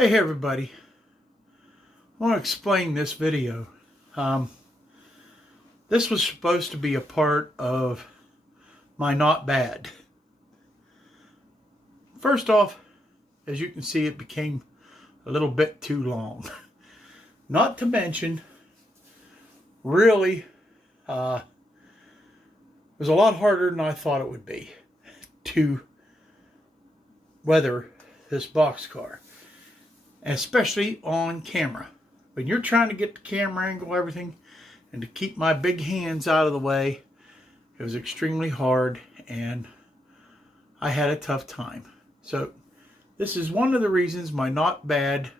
Hey everybody, I want to explain this video. This was supposed to be a part of my not bad. First off, as you can see, it became a little bit too long. Not to mention, really, it was a lot harder than I thought it would be to weather this boxcar. Especially on camera. When you're trying to get the camera angle, everything, and to keep my big hands out of the way, it was extremely hard and I had a tough time. So this is one of the reasons my not bad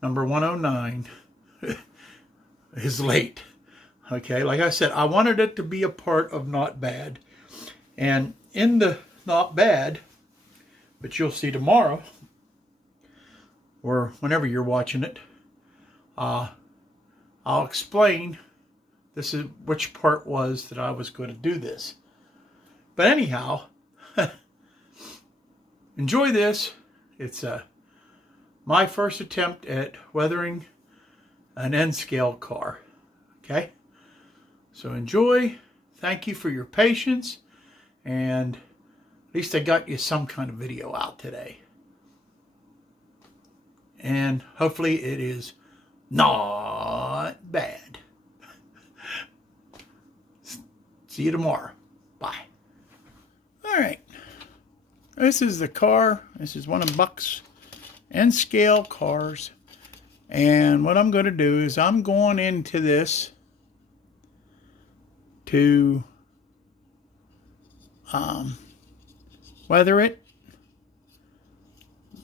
number 109 is late. Okay, like I said, I wanted it to be a part of not bad. And in the not bad, which you'll see tomorrow, or whenever you're watching it, I'll explain this is which part was that I was going to do this. But anyhow, enjoy this. It's my first attempt at weathering an N-scale car. Okay? So enjoy. Thank you for your patience. And at least I got you some kind of video out today. And hopefully it is not bad. See you tomorrow. Bye. All right. This is the car. This is one of Buck's N-scale cars. And what I'm going to do is I'm going into this to weather it.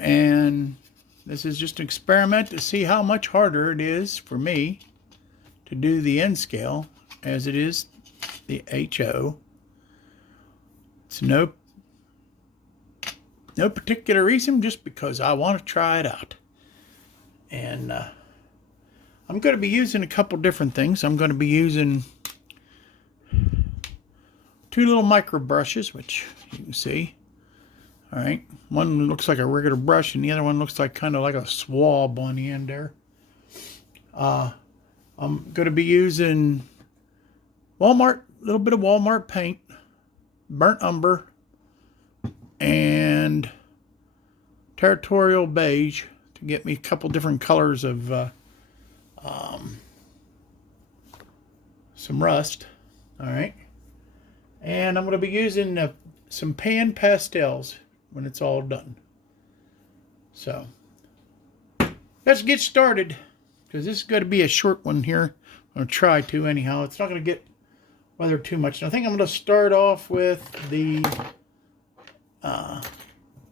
And this is just an experiment to see how much harder it is for me to do the N scale as it is the HO. It's no particular reason, just because I want to try it out. And I'm going to be using a couple different things. I'm going to be using two little micro brushes, which you can see. All right, one looks like a regular brush, and the other one looks like kind of like a swab on the end there. I'm going to be using Walmart, a little bit of Walmart paint, burnt umber, and Territorial Beige to get me a couple different colors of some rust. All right, and I'm going to be using some pan pastels when it's all done. So let's get started, because this is going to be a short one here. I'm going to try to anyhow. It's not going to get weathered too much. And I think I'm going to start off with the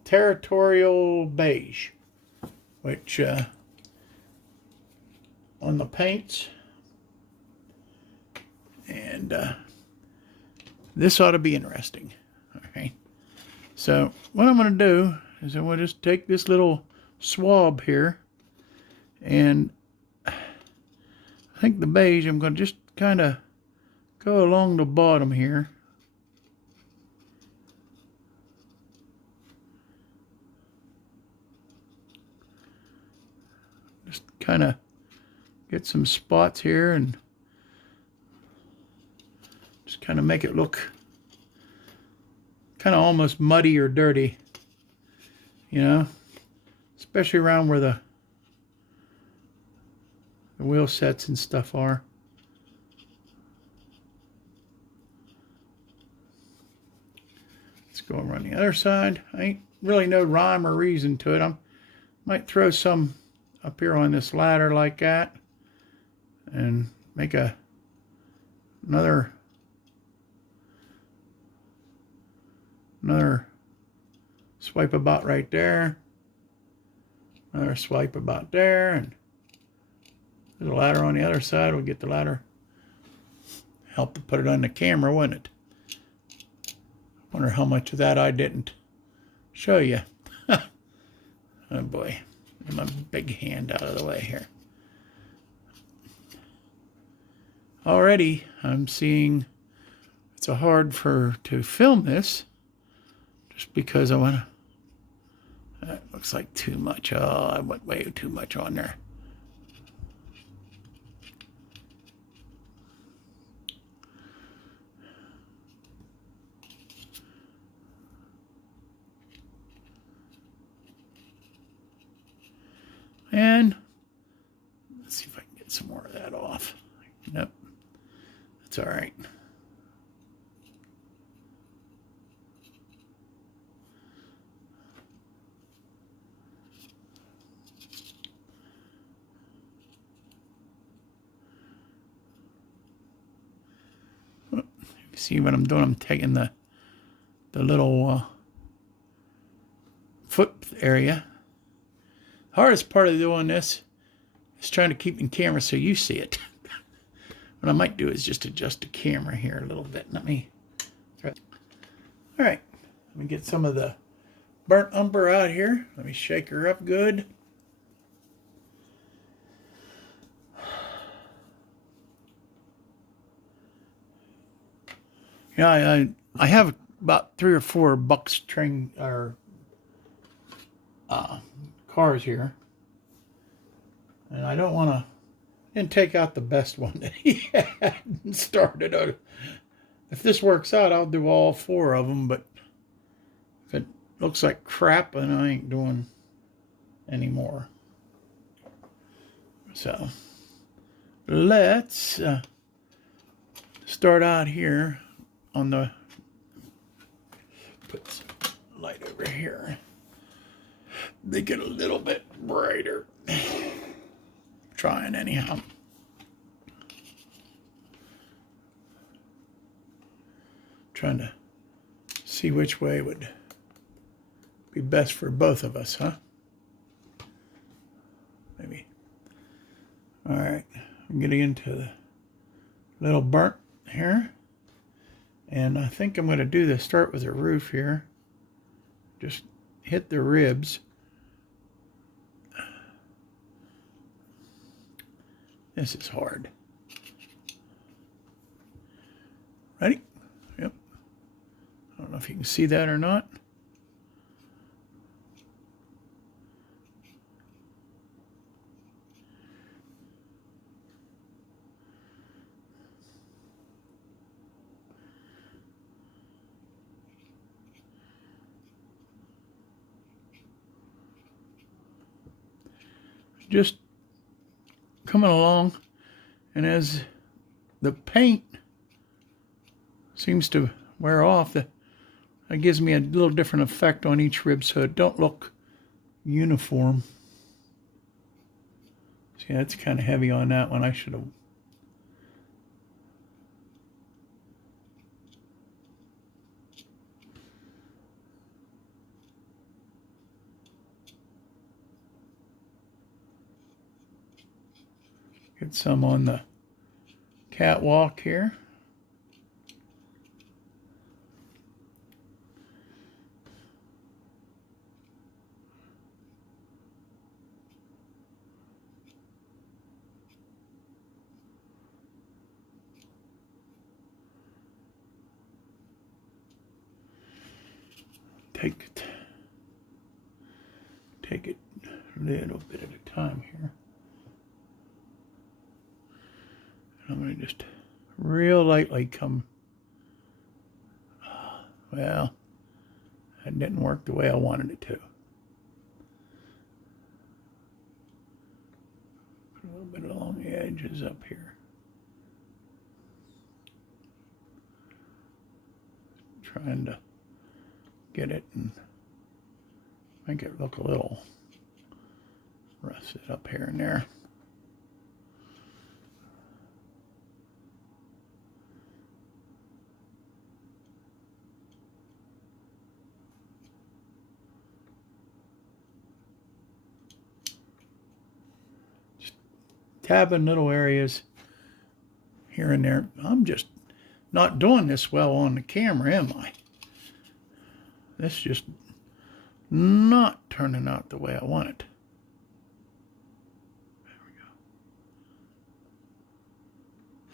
Territorial Beige, which on the paints, and this ought to be interesting. All right. So what I'm going to do is I'm going to just take this little swab here, and I think the beige, I'm going to just kind of go along the bottom here. Just kind of get some spots here and just kind of make it look kind of almost muddy or dirty, you know, especially around where the wheel sets and stuff are. Let's go around the other side. I ain't really no rhyme or reason to it. I might throw some up here on this ladder like that and make another swipe about right there, another swipe about there, and there's a ladder on the other side. We'll get the ladder, help to put it on the camera, wouldn't it? Wonder how much of that I didn't show you. Oh boy, get my big hand out of the way here. Already I'm seeing it's hard to film this, just because I want to Looks like too much. Oh, I went way too much on there. And let's see if I can get some more of that off. Nope. That's all right. See what I'm doing? I'm taking the little foot area. Hardest part of doing this is trying to keep in camera so you see it. What I might do is just adjust the camera here a little bit. Let me try. All right, let me get some of the burnt umber out here. Let me shake her up good. Yeah, I have about 3 or 4 bucks train or cars here, and I don't want to. Didn't take out the best one that he had and started. If this works out, I'll do all 4 of them. But if it looks like crap, then I ain't doing any more. So let's start out here. On the put some light over here, they get a little bit brighter. Trying anyhow. Trying to see which way would be best for both of us, huh? Maybe. All right, I'm getting into the little burnt here. And I think I'm going to do the start with the roof here. Just hit the ribs. This is hard. Ready? Yep. I don't know if you can see that or not. Just coming along, and as the paint seems to wear off, that gives me a little different effect on each rib, so it don't look uniform. See, that's kind of heavy on that one. I should have. Get some on the catwalk here. Take it a little bit at a time here. I'm going to just real lightly come. Well, that didn't work the way I wanted it to. Put a little bit along the edges up here. Trying to get it and make it look a little rusted up here and there. Tabbing little areas here and there. I'm just not doing this well on the camera, am I? This is just not turning out the way I want it. There we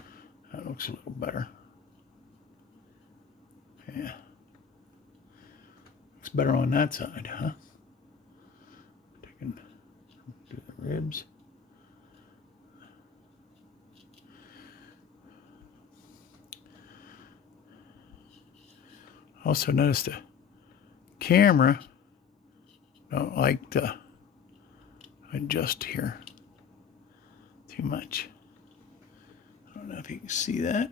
go. That looks a little better. Yeah. Looks better on that side, huh? ribs. Also notice the camera don't like to adjust here too much. I don't know if you can see that.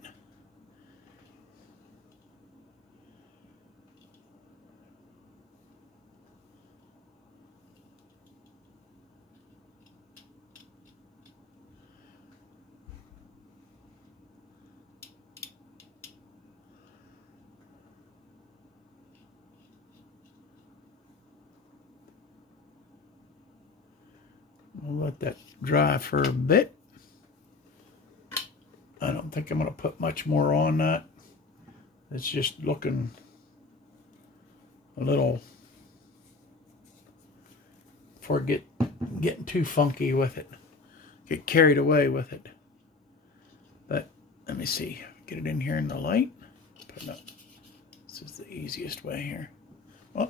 We'll let that dry for a bit. I don't think I'm going to put much more on that. It's just looking a little, before getting too funky with it. Get carried away with it. But let me see. Get it in here in the light. Put it up. This is the easiest way here. Oh,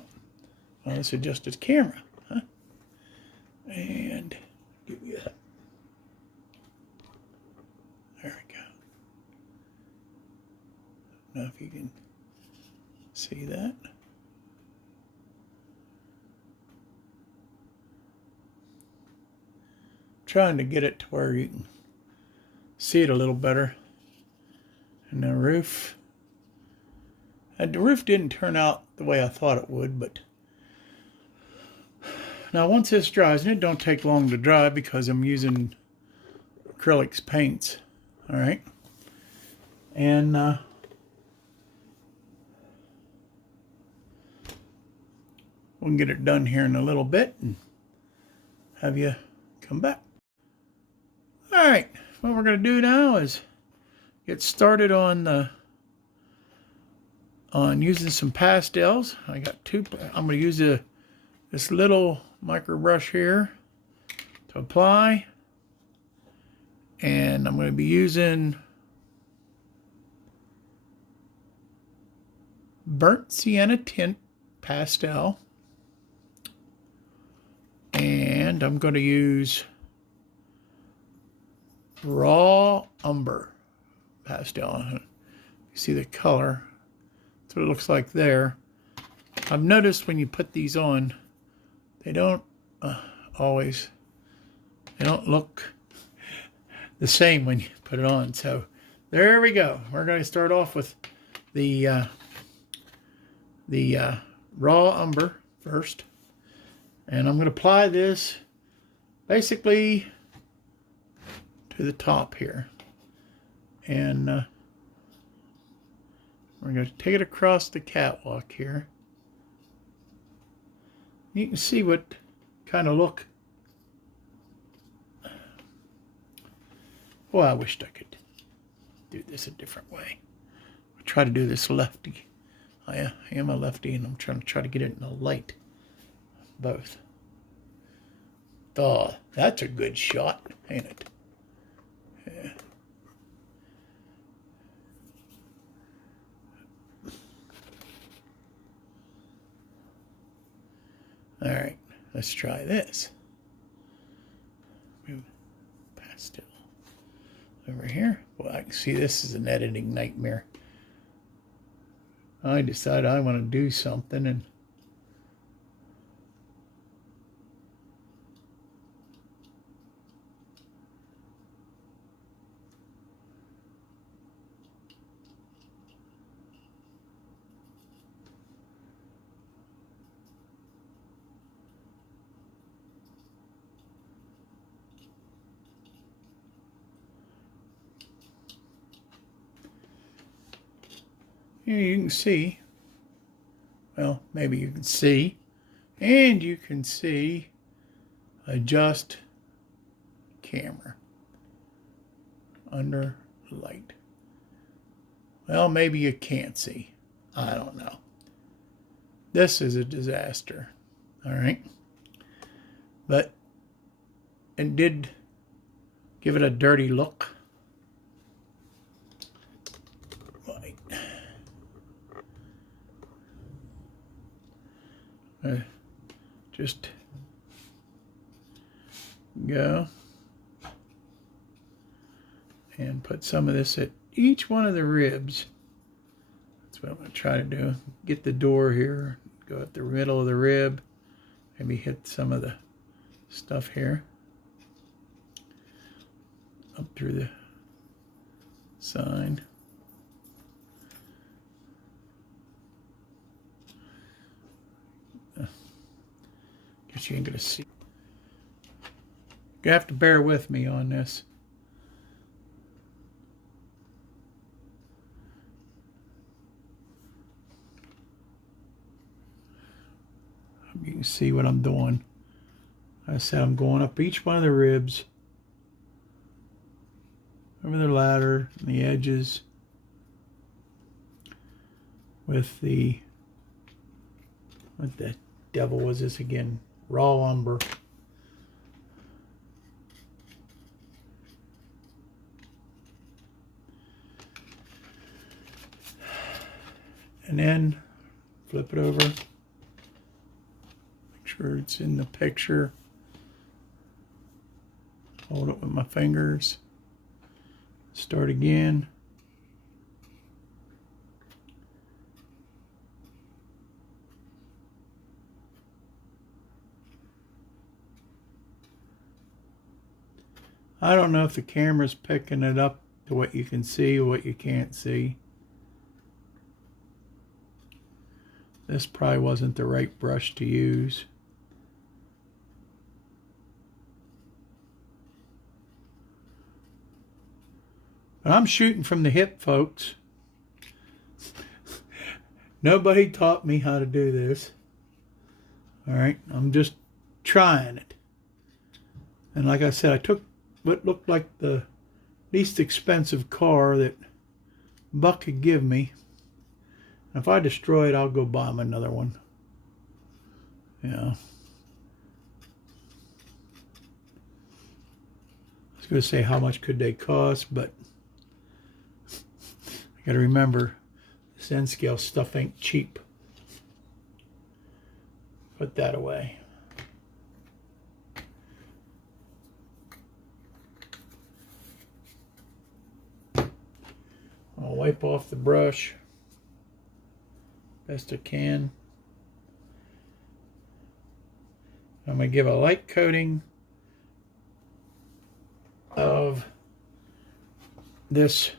well, let's adjust the camera. Huh? And give you that. There we go. Now if you can see that. Trying to get it to where you can see it a little better. And the roof. The roof didn't turn out the way I thought it would, but now once this dries, and it don't take long to dry because I'm using acrylics paints, all right, and we can get it done here in a little bit and have you come back. All right, what we're going to do now is get started on using some pastels. I got two. I'm going to use this little micro brush here to apply, and I'm going to be using burnt sienna tint pastel, and I'm going to use raw umber pastel. You see the color. That's what it looks like there. I've noticed when you put these on, they don't always, they don't look the same when you put it on. So there we go. We're going to start off with the raw umber first. And I'm going to apply this basically to the top here. And we're going to take it across the catwalk here. You can see what kind of look. Well, I wished I could do this a different way. I try to do this lefty. I am a lefty, and I'm trying to get it in the light. Both. Oh, that's a good shot, ain't it? Yeah. All right, let's try this. Move pastel over here. Well, I can see this is an editing nightmare. I decide I want to do something, and here you can see, well, maybe you can see, and you can see adjust camera under light. Well, maybe you can't see. I don't know. This is a disaster. All right. But it did give it a dirty look. Just Go. And put some of this at each one of the ribs. That's what I'm going to try to do. Get the door here. Go at the middle of the rib. Maybe hit some of the stuff here. Up through the side. Guess you ain't going to see. You have to bear with me on this. You can see what I'm doing. I said I'm going up each one of the ribs, over the ladder and the edges with the, what the devil was this again? Raw umber. And then flip it over. Make sure it's in the picture. Hold it with my fingers. Start again. I don't know if the camera's picking it up to what you can see or what you can't see. This probably wasn't the right brush to use. But I'm shooting from the hip, folks. Nobody taught me how to do this. All right, I'm just trying it. And like I said, I took what looked like the least expensive car that Buck could give me. And if I destroy it, I'll go buy him another one. Yeah. I was going to say how much could they cost, but I got to remember this N-scale stuff ain't cheap. Put that away. I'll wipe off the brush best I can. I'm going to give a light coating of this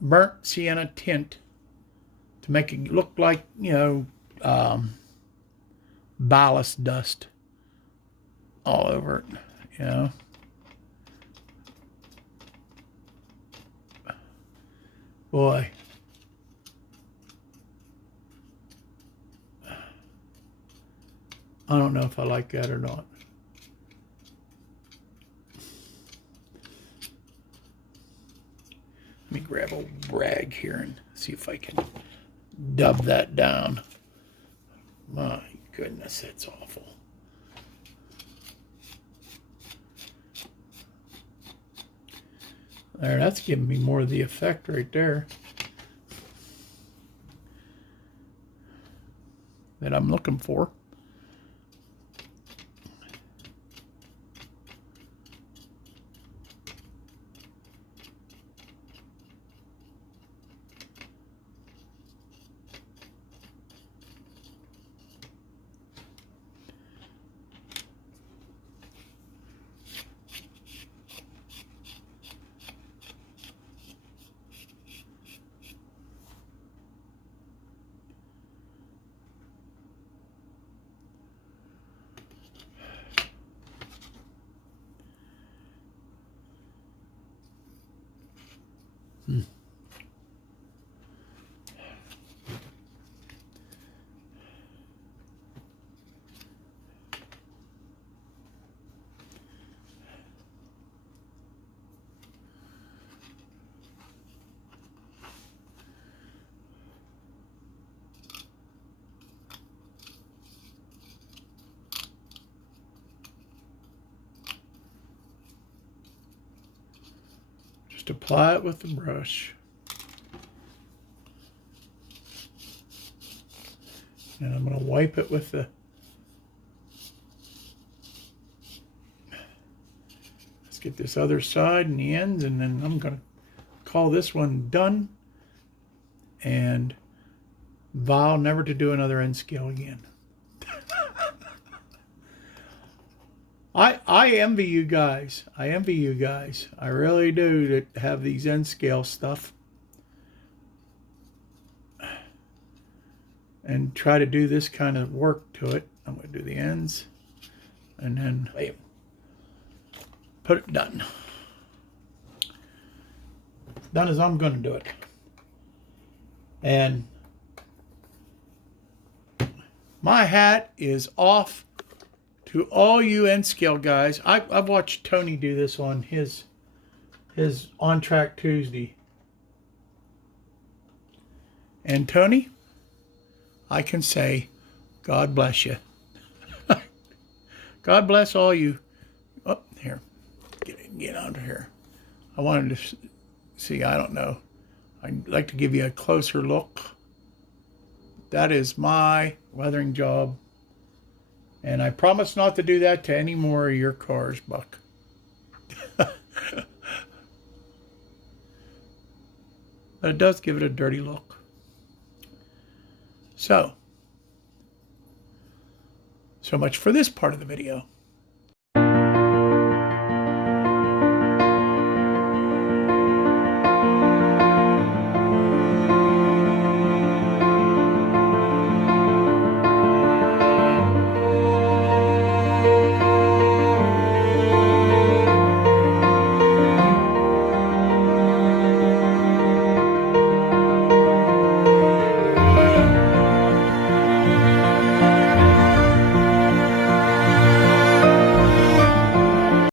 burnt sienna tint to make it look like, you know, ballast dust all over it, you know. Boy. I don't know if I like that or not. Let me grab a rag here and see if I can dub that down. My goodness, that's awful. There, that's giving me more of the effect right there that I'm looking for. Just apply it with the brush. And I'm going to wipe it with the Let's get this other side and the ends, and then I'm going to call this one done and vow never to do another end scale again. I envy you guys. I envy you guys. I really do, that have these end scale stuff and try to do this kind of work to it. I'm going to do the ends and then put it done. Done as I'm going to do it. And my hat is off to all you end scale guys. I've watched Tony do this on his On Track Tuesday. And Tony, I can say, God bless you. God bless all you. Oh, here. Get under here. I wanted to see, I don't know. I'd like to give you a closer look. That is my weathering job. And I promise not to do that to any more of your cars, Buck. But it does give it a dirty look. So much for this part of the video.